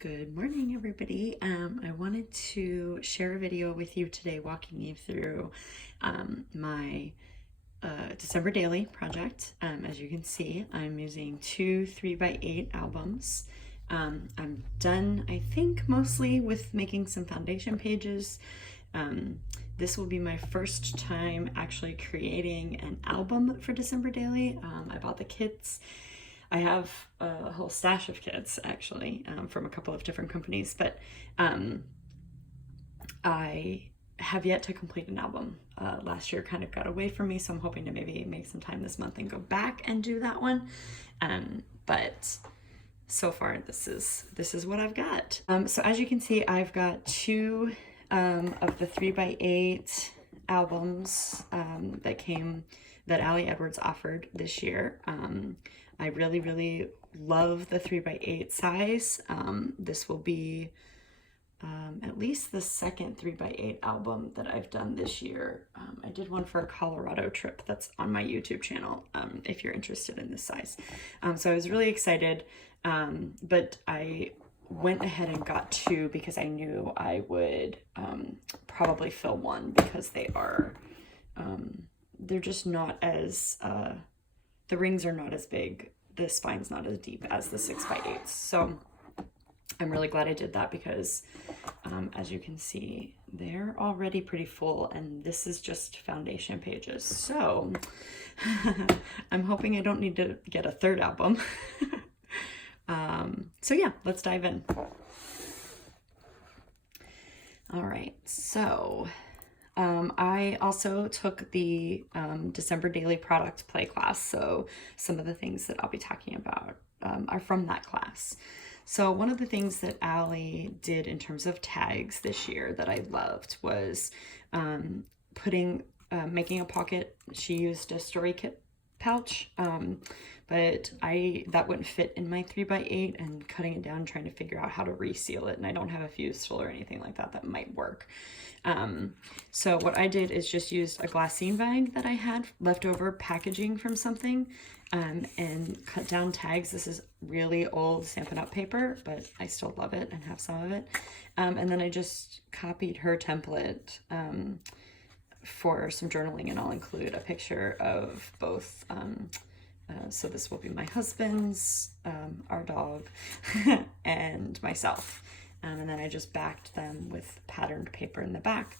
Good morning, everybody. I wanted to share a video with you today walking you through my December daily project. As you can see, I'm using two 3x8 albums. I'm done, I think, mostly with making some foundation pages. This will be my first time actually creating an album for December daily. I bought the kits. I have a whole stash of kits actually from a couple of different companies, but I have yet to complete an album. Last year kind of got away from me, so I'm hoping to maybe make some time this month and go back and do that one. But so far, this is what I've got. So as you can see, I've got two of the 3x8 albums that Ali Edwards offered this year. I really love the 3x8 size. This will be at least the second 3x8 album that I've done this year. I did one for a Colorado trip that's on my YouTube channel if you're interested in this size. So I was really excited, but I went ahead and got two because I knew I would probably fill one because they're just not as the rings are not as big, the spine's not as deep as the 6x8s. So I'm really glad I did that because as you can see, they're already pretty full and this is just foundation pages. So I'm hoping I don't need to get a third album. So yeah, let's dive in. All right, so I also took the December Daily Product Play class, so some of the things that I'll be talking about are from that class. So one of the things that Ali did in terms of tags this year that I loved was making a pocket. She used a story kit pouch, but that wouldn't fit in my 3x8, and cutting it down, trying to figure out how to reseal it, and I don't have a fuse tool or anything like that might work. So what I did is just used a glassine bag that I had leftover packaging from something, and cut down tags. This is really old Stampin' Up! Paper, but I still love it and have some of it. And then I just copied her template for some journaling, and I'll include a picture of both. So this will be my husband's, our dog, and myself. And then I just backed them with patterned paper in the back,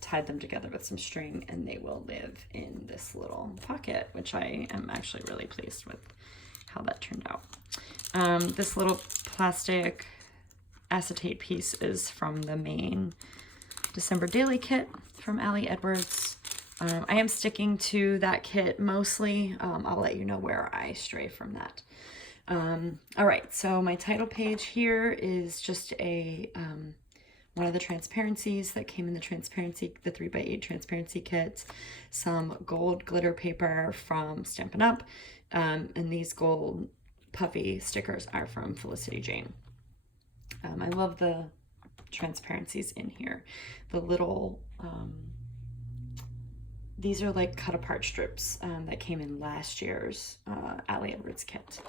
tied them together with some string, and they will live in this little pocket, which I am actually really pleased with how that turned out. This little plastic acetate piece is from the main December Daily kit from Ali Edwards. I am sticking to that kit mostly. I'll let you know where I stray from that. All right, so my title page here is just one of the transparencies that came in the 3x8 transparency kit, some gold glitter paper from Stampin' Up, and these gold puffy stickers are from Felicity Jane. I love the transparencies in here. The little these are like cut apart strips that came in last year's Ali Edwards kit.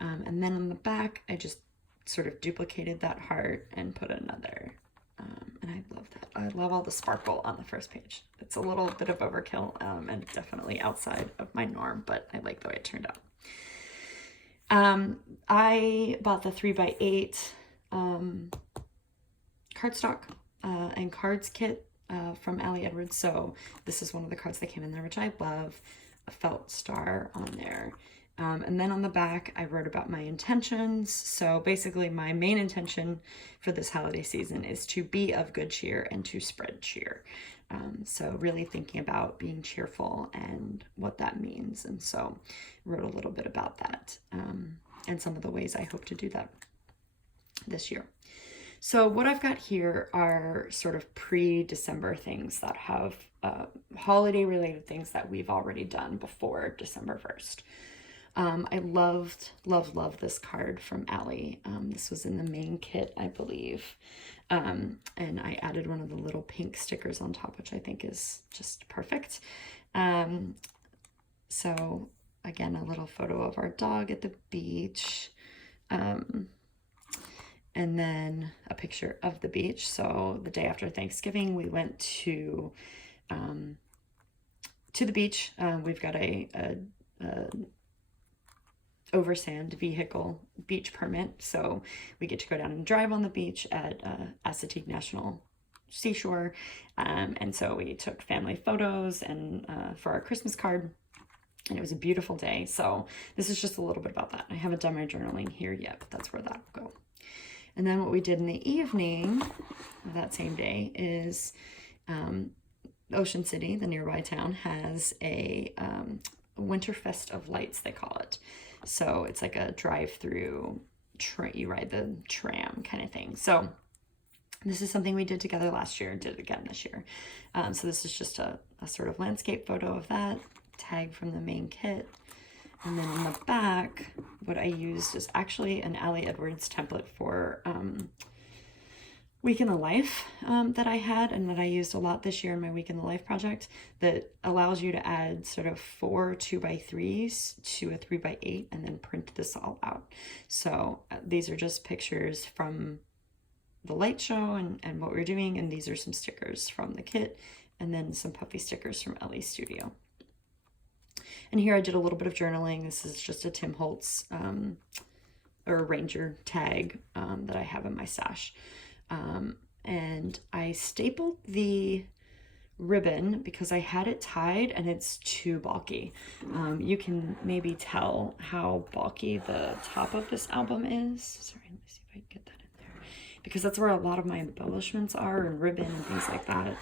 And then on the back, I just sort of duplicated that heart and put another. And I love that. I love all the sparkle on the first page. It's a little bit of overkill and definitely outside of my norm, but I like the way it turned out. I bought the 3x8 cardstock and cards kit from Ali Edwards. So this is one of the cards that came in there, which I love. A felt star on there. And then on the back, I wrote about my intentions. So basically my main intention for this holiday season is to be of good cheer and to spread cheer. So really thinking about being cheerful and what that means. And so wrote a little bit about that and some of the ways I hope to do that this year. So what I've got here are sort of pre-December things that have holiday related things that we've already done before December 1st. I love this card from Ali. This was in the main kit, I believe. And I added one of the little pink stickers on top, which I think is just perfect. So again, a little photo of our dog at the beach. And then a picture of the beach. So the day after Thanksgiving, we went to the beach. We've got a oversand vehicle beach permit, so we get to go down and drive on the beach at Assateague National Seashore. And so we took family photos and for our Christmas card, and it was a beautiful day. So this is just a little bit about that. I haven't done my journaling here yet, but that's where that will go. And then what we did in the evening of that same day is Ocean City, the nearby town, has a Winterfest of Lights, they call it. So it's like a drive-through, you ride the tram kind of thing. So this is something we did together last year and did it again this year. So this is just a sort of landscape photo of that, tag from the main kit. And then on the back, what I used is actually an Ali Edwards template for Week in the Life that I had and that I used a lot this year in my Week in the Life project, that allows you to add sort of 4 2x3s to a 3x8 and then print this all out. So these are just pictures from the light show and what we're doing, and these are some stickers from the kit, and then some puffy stickers from Ellie's studio. And here I did a little bit of journaling. This is just a Tim Holtz or Ranger tag that I have in my stash. And I stapled the ribbon because I had it tied and it's too bulky. You can maybe tell how bulky the top of this album is. Sorry, let me see if I can get that in there. Because that's where a lot of my embellishments are, and ribbon and things like that,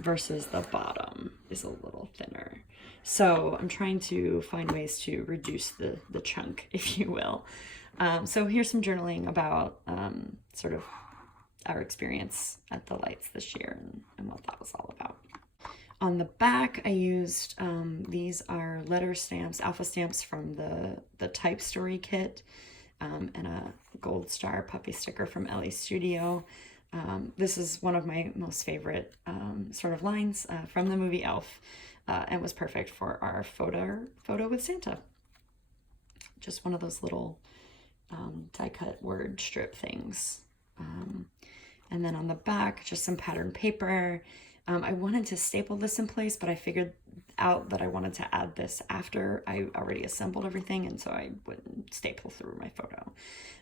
versus the bottom is a little thinner. So I'm trying to find ways to reduce the chunk, if you will. So here's some journaling about sort of our experience at the lights this year and what that was all about. On the back, I used, these are letter stamps, alpha stamps from the Type Story kit, and a gold star puppy sticker from Ellie's studio. This is one of my most favorite sort of lines from the movie Elf, and was perfect for our photo with Santa. Just one of those little die cut word strip things. And then on the back, just some pattern paper. I wanted to staple this in place, but I figured out that I wanted to add this after I already assembled everything, and so I wouldn't staple through my photo.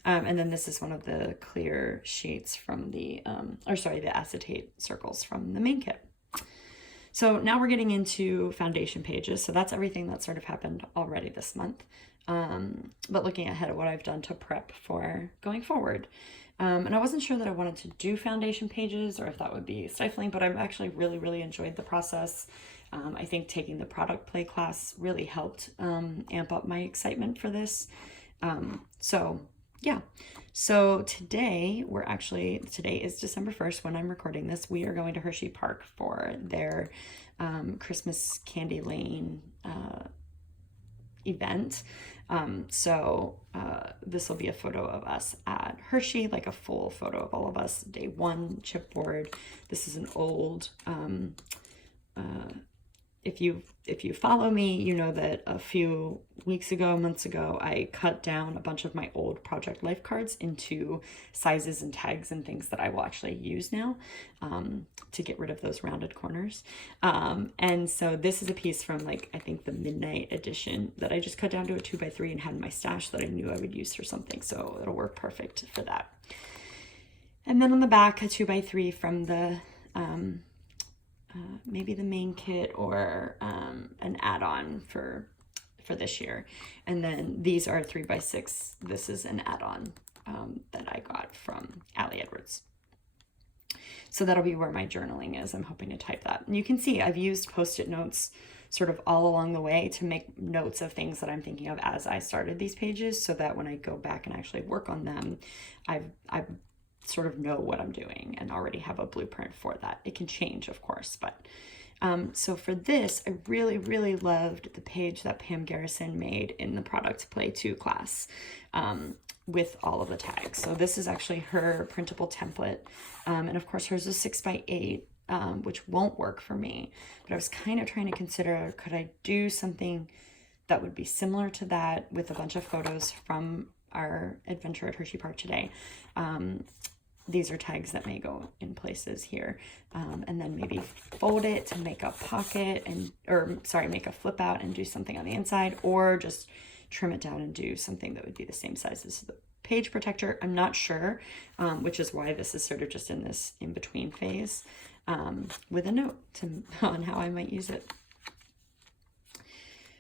And then this is one of the clear sheets from the acetate circles from the main kit. So now we're getting into foundation pages. So that's everything that sort of happened already this month. But looking ahead at what I've done to prep for going forward. And I wasn't sure that I wanted to do foundation pages or if that would be stifling, but I've actually really enjoyed the process. I think taking the product play class really helped amp up my excitement for this. So yeah, so today is December 1st when I'm recording this. We are going to Hershey Park for their Christmas Candy Lane event. This will be a photo of us at Hershey, like a full photo of all of us, day one chipboard. This is an old, if you follow me, you know that a few months ago, I cut down a bunch of my old Project Life cards into sizes and tags and things that I will actually use now, to get rid of those rounded corners. And so this is a piece from, like, I think the Midnight edition that I just cut down to a 2x3 and had in my stash that I knew I would use for something. So it'll work perfect for that. And then on the back, a 2x3 from the, maybe the main kit or an add-on for this year. And then these are 3x6. This is an add-on that I got from Ali Edwards. So that'll be where my journaling is. I'm hoping to type that. And you can see I've used Post-it notes sort of all along the way to make notes of things that I'm thinking of as I started these pages, so that when I go back and actually work on them, I sort of know what I'm doing and already have a blueprint for that. It can change, of course, but so for this, I really loved the page that Pam Garrison made in the Product Play 2 class with all of the tags. So this is actually her printable template, and of course hers is 6x8, which won't work for me, but I was kind of trying to consider, could I do something that would be similar to that with a bunch of photos from our adventure at Hershey Park today. These are tags that may go in places here. And then maybe fold it to make a pocket make a flip out and do something on the inside, or just trim it down and do something that would be the same size as the page protector. I'm not sure, which is why this is sort of just in this in-between phase, with a note on how I might use it.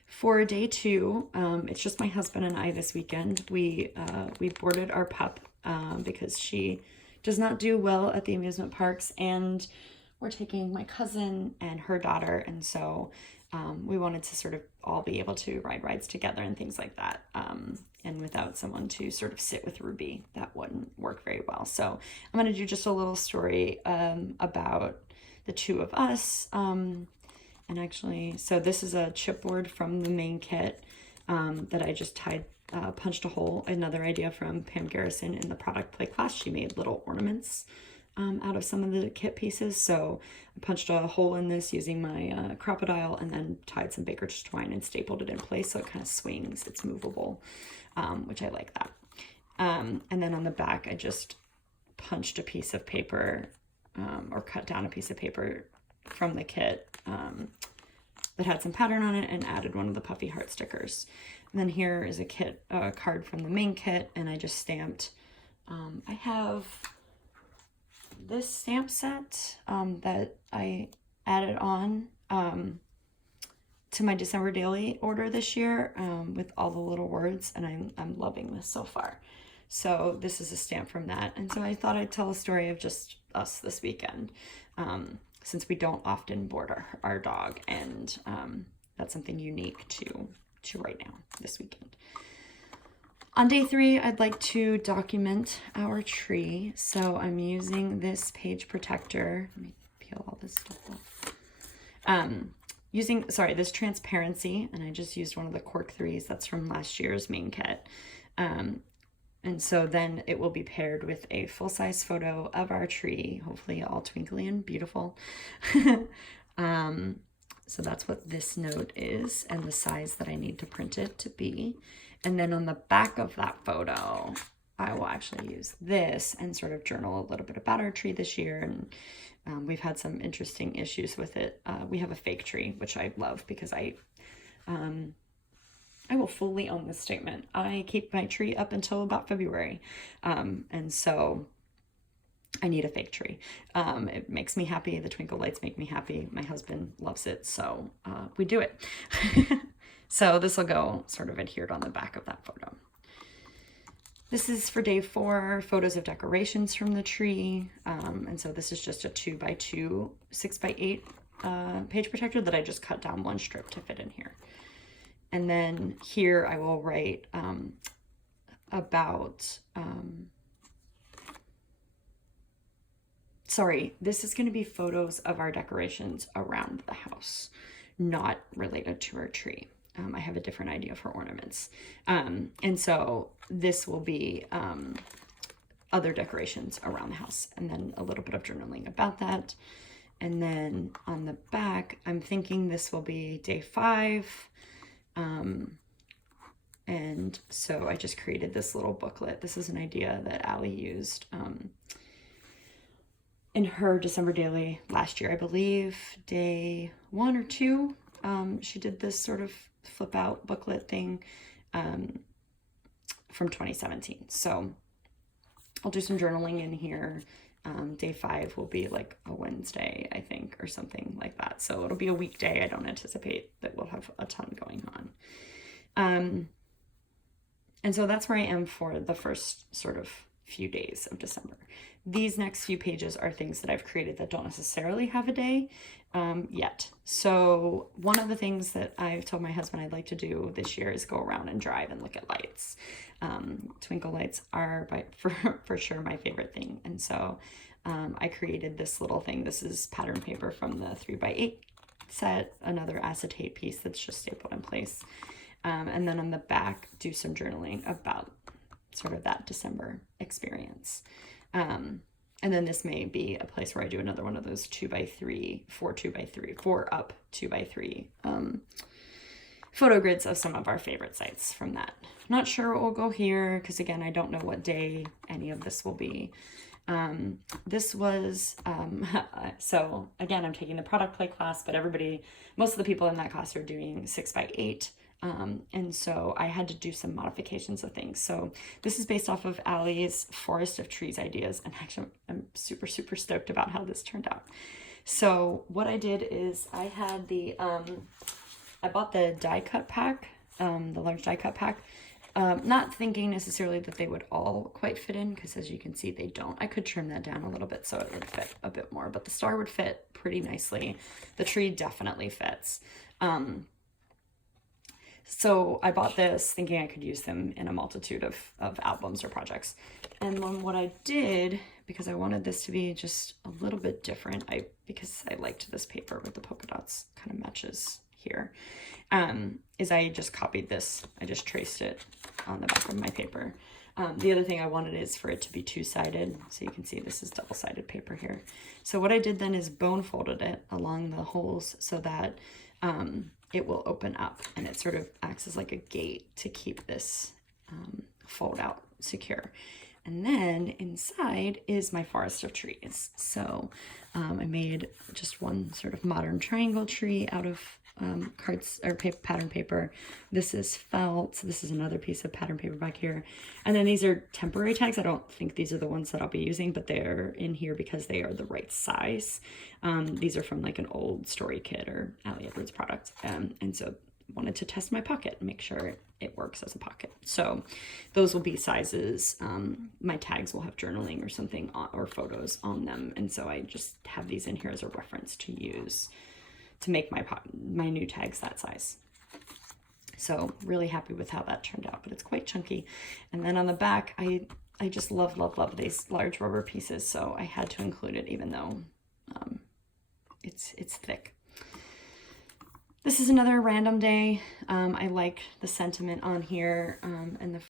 For day 2, it's just my husband and I this weekend. We boarded our pup because she does not do well at the amusement parks, and we're taking my cousin and her daughter, and so we wanted to sort of all be able to ride rides together and things like that. And without someone to sort of sit with Ruby, that wouldn't work very well. So I'm going to do just a little story about the 2 of us. And actually, so this is a chipboard from the main kit that I just punched a hole. Another idea from Pam Garrison in the product play class. She made little ornaments out of some of the kit pieces. So I punched a hole in this using my crocodile, and then tied some baker's twine and stapled it in place so it kind of swings. It's movable, which I like that. And then on the back, I just punched a piece of paper or cut down a piece of paper from the kit that had some pattern on it, and added one of the puffy heart stickers. And then here is a card from the main kit, and I just stamped. I have this stamp set that I added on to my December daily order this year with all the little words, and I'm loving this so far. So this is a stamp from that, and so I thought I'd tell a story of just us this weekend, since we don't often board our dog, and that's something unique to right now this weekend. On day 3, I'd like to document our tree. So I'm using this page protector. Let me peel all this stuff off. This transparency, and I just used one of the cork 3s. That's from last year's main kit. And so then it will be paired with a full-size photo of our tree, hopefully all twinkly and beautiful. So that's what this note is, and the size that I need to print it to be. And then on the back of that photo, I will actually use this and sort of journal a little bit about our tree this year. And we've had some interesting issues with it. We have a fake tree, which I love because I will fully own this statement. I keep my tree up until about February. And so I need a fake tree. It makes me happy. The twinkle lights make me happy. My husband loves it. So we do it. So this will go sort of adhered on the back of that photo. This is for day 4, photos of decorations from the tree. And so this is just a 2x2, 6x8 page protector that I just cut down one strip to fit in here. And then here I will write this is going to be photos of our decorations around the house, not related to our tree. I have a different idea for ornaments. And so this will be other decorations around the house, and then a little bit of journaling about that. And then on the back, I'm thinking this will be day 5. And so I just created this little booklet. This is an idea that Allie used in her December daily last year, I believe, day 1 or 2. She did this sort of flip out booklet thing from 2017. So I'll do some journaling in here. Day 5 will be like a Wednesday, I think, or something like that. So it'll be a weekday. I don't anticipate that we'll have a ton going on. And so that's where I am for the first sort of few days of December. These next few pages are things that I've created that don't necessarily have a day yet. So one of the things that I've told my husband I'd like to do this year is go around and drive and look at lights. Twinkle lights are for sure my favorite thing. And so I created this little thing. This is pattern paper from the 3x8 set, another acetate piece that's just stapled in place. And then on the back, do some journaling about sort of that December experience. And then this may be a place where I do another one of those 2x3, 4 up 2x3 photo grids of some of our favorite sites from that. Not sure what will go here because again, I don't know what day any of this will be. This was, so again, I'm taking the product play class, but most of the people in that class are doing 6x8. And so I had to do some modifications of things. So this is based off of Allie's Forest of Trees ideas. And actually I'm super, super stoked about how this turned out. So what I did is I had I bought the die cut pack, the large die cut pack, not thinking necessarily that they would all quite fit in, because as you can see, they don't. I could trim that down a little bit so it would fit a bit more, but the star would fit pretty nicely. The tree definitely fits. So I bought this thinking I could use them in a multitude of albums or projects. And then what I did, because I wanted this to be just a little bit different, because I liked this paper with the polka dots, kind of matches here, is I just copied this. I just traced it on the back of my paper. The other thing I wanted is for it to be two-sided. So you can see this is double-sided paper here. So what I did then is bone folded it along the holes so that it will open up, and it sort of acts as like a gate to keep this fold out secure. And then inside is my forest of trees. So I made just one sort of modern triangle tree out of cards or pattern paper. This is felt. This is another piece of pattern paper back here. And then these are temporary tags. I don't think these are the ones that I'll be using, but they're in here because they are the right size. These are from like an old story kit or Allie Edwards product. And so wanted to test my pocket and make sure it works as a pocket. So those will be sizes. My tags will have journaling or something or photos on them. And so I just have these in here as a reference to use to make my new tags that size. So really happy with how that turned out, but it's quite chunky. And then on the back, I just love these large rubber pieces. So I had to include it even though it's thick. This is another random day. I like the sentiment on here and